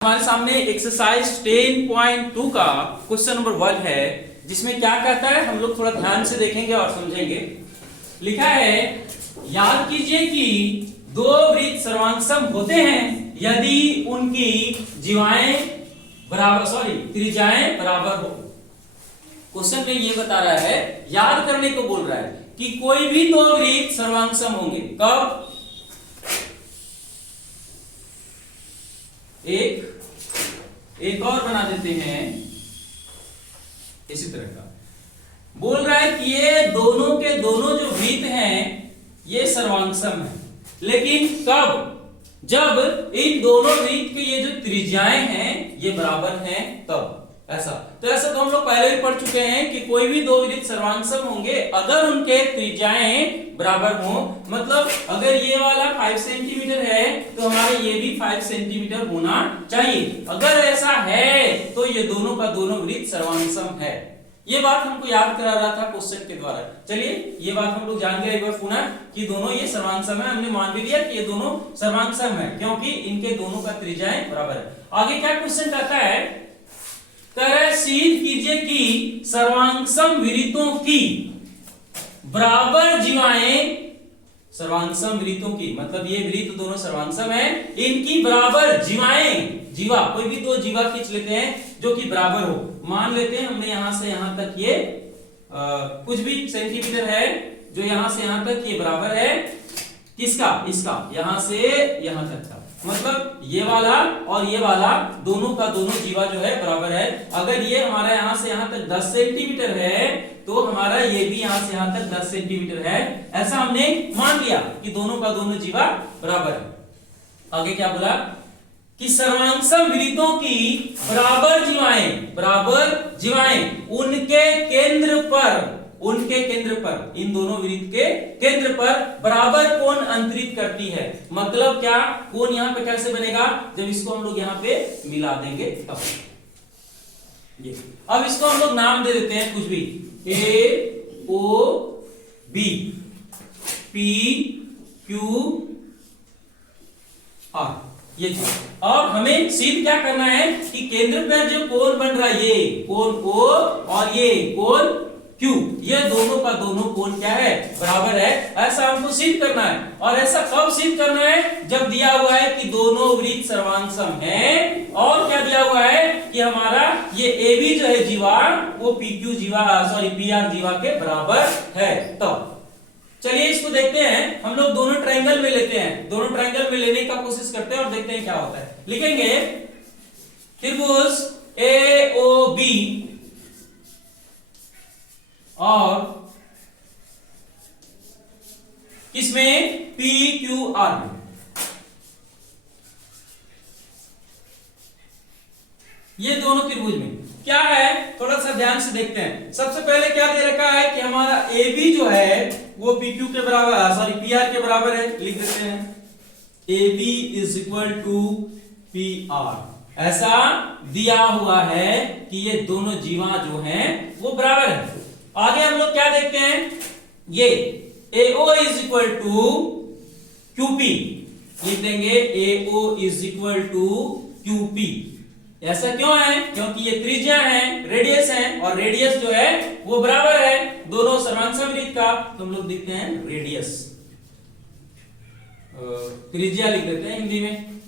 हमारे सामने एक्सरसाइज 10.2 का क्वेश्चन नंबर 1 है, जिसमें क्या कहता है हम लोग थोड़ा ध्यान से देखेंगे और समझेंगे। लिखा है, याद कीजिए कि दो वृत्त सर्वांगसम होते हैं यदि उनकी त्रिज्याएं बराबर हो। क्वेश्चन में ये बता रहा है, याद करने को बोल रहा है कि कोई भी दो वृत्त सर्वांगसम होंगे कब? एक और बना देते हैं इसी तरह का। बोल रहा है कि ये दोनों के दोनों जो वृत्त हैं ये सर्वांगसम है, लेकिन कब? जब इन दोनों वृत्त के ये जो त्रिज्याएं हैं ये बराबर हैं तब। ऐसा तो हम लोग पहले भी पढ़ चुके हैं कि कोई भी दो वृत्त सर्वांगसम होंगे अगर उनके त्रिज्याएं बराबर हो। मतलब अगर ये वाला 5 सेंटीमीटर है तो हमारा ये भी 5 सेंटीमीटर होना चाहिए। अगर ऐसा है तो ये दोनों का दोनों वृत्त सर्वांगसम है। ये बात हमको याद करा रहा था क्वेश्चन के द्वारा। चलिए ये बात हम लोग जान गए एक बार पुनः कि दोनों ये सर्वांगसम है। हमने मान भी लिया कि ये दोनों सर्वांगसम है क्योंकि इनके दोनों का त्रिज्याएं बराबर है। आगे क्या क्वेश्चन कहता है, सिद्ध कीजिए कि सर्वांगसम वृत्तों की बराबर जीवाएं, सर्वांगसम वृत्तों की मतलब ये वृत्त दोनों सर्वांगसम है, इनकी बराबर जीवाएं, जीवा कोई भी दो जीवा खींच लेते हैं जो कि बराबर हो। मान लेते हैं हमने यहां से यहां तक ये कुछ भी सेंटीमीटर है जो यहां से यहां तक ये बराबर है किसका? इसका, यहां से यहां तक का। मतलब ये वाला और ये वाला दोनों का दोनों जीवा जो है बराबर है। अगर ये हमारा यहां से यहां तक 10 सेंटीमीटर है तो हमारा ये भी यहां से यहां तक 10 सेंटीमीटर है। ऐसा हमने मान लिया कि दोनों का दोनों जीवा बराबर है। आगे क्या बोला कि सर्वांगसम वृत्तों की बराबर जीवाएं उनके केंद्र पर इन दोनों वृत्त के केंद्र पर बराबर कोण अंतरित करती है। मतलब क्या? कोण यहां पे कैसे बनेगा? जब इसको हम लोग यहां पे मिला देंगे तब। ये अब इसको हम लोग नाम दे देते हैं कुछ भी, A O B, P Q R, ये चीज। और हमें सिद्ध क्या करना है कि केंद्र पर जो कोण बन रहा है, ये कोण ओ और ये कोण क्यू, ये दोनों का दोनों कोण क्या है? बराबर है। ऐसा हमको सिद्ध करना है। और ऐसा कब सिद्ध करना है? जब दिया हुआ है कि दोनों वृत्त सर्वांगसम हैं और क्या दिया हुआ है कि हमारा ये AB जो है जीवा वो PQ जीवा PR जीवा के बराबर है। तो चलिए इसको देखते हैं। हम लोग दोनों ट्रायंगल में लेते हैं, दोनों ट्रायंगल में लेने का कोशिश करते हैं और देखते हैं क्या होता है। लिखेंगे त्रिभुज AOB और किसमें? PQR में। ये दोनों त्रिभुज में क्या है थोड़ा सा ध्यान से देखते हैं। सबसे पहले क्या दे रखा है कि हमारा AB जो है वो PQ के बराबर PR के बराबर है। लिख देते हैं AB is equal to PR। ऐसा दिया हुआ है कि ये दोनों जीवा जो हैं वो बराबर है। आगे हम लोग क्या देखते हैं, ये AO is equal to QP। लिख देंगे AO is equal to QP। ऐसा क्यों है? क्योंकि ये त्रिज्या है, रेडियस है, और रेडियस जो है वो बराबर है दोनों सर्वांगसम वृत्त का। तो हम लोग लिखते हैं रेडियस, त्रिज्या लिख देते हैं हिंदी में।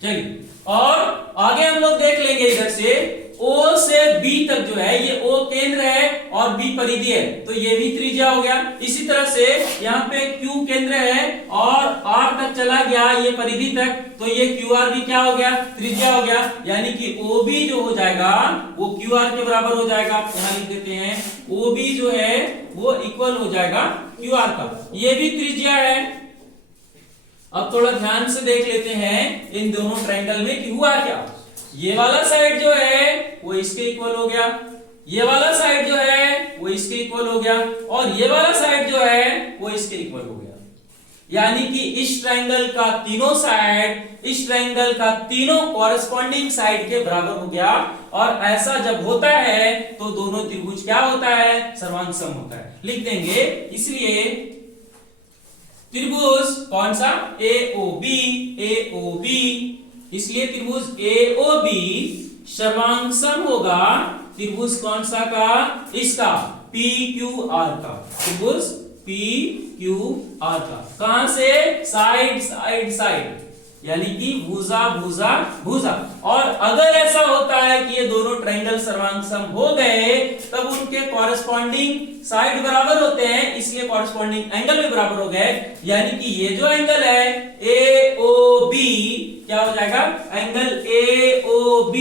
चलिए और आगे हम लोग देख लेंगे इधर से O से B तक जो है ये O केंद्र है और B परिधि है, तो ये भी त्रिज्या हो गया। इसी तरह से यहाँ पे Q केंद्र है और R तक चला गया ये परिधि तक, तो ये QR भी क्या हो गया? त्रिज्या हो गया। यानी कि OB जो हो जाएगा वो QR के बराबर हो जाएगा। यहाँ लिख देते हैं OB जो है वो इक्वल हो जाएगा QR का। ये भी त्रिज्या है। अब थोड़ा ध्यान से देख लेते हैं इन दोनों ट्रायंगल में कि हुआ क्या। ये वाला साइड जो है वो इसके इक्वल हो गया, ये वाला साइड जो है वो इसके इक्वल हो गया, और ये वाला साइड जो है वो इसके इक्वल हो गया। यानी कि इस ट्रायंगल का तीनों साइड इस ट्रायंगल का तीनों कॉरेस्पॉन्डिंग साइड के बराबर हो गया। और ऐसा जब होता है तो दोनों त्रिभुज क्या होता है? सर्वांगसम होता है। लिख देंगे इसलिए त्रिभुज कौन सा, AOB, AOB, इसलिए त्रिभुज AOB सर्वांगसम होगा त्रिभुज कौन सा का, इसका PQR का, त्रिभुज PQR का। कहां से, साइड साइड साइड, यानी कि भुजा भुजा भुजा। और अगर ऐसा होता है कि ये दोनों ट्रायंगल सर्वांगसम हो गए तब उनके कॉरेस्पॉन्डिंग साइड बराबर होते हैं, इसलिए कॉरेस्पॉन्डिंग एंगल भी बराबर हो गए। यानी कि ये जो एंगल है AOB क्या हो जाएगा, एंगल AOB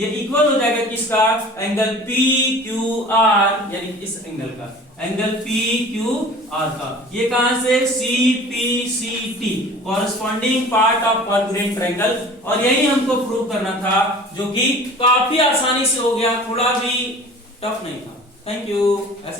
ये इक्वल हो जाएगा किसका, एंगल PQR, यानी इस एंगल का, एंगल PQR का। ये कहां से, CPCT, corresponding part of congruent triangle. और यही हमको प्रूव करना था, जो कि काफी आसानी से हो गया, थोड़ा भी टफ नहीं था। Thank you. ऐसे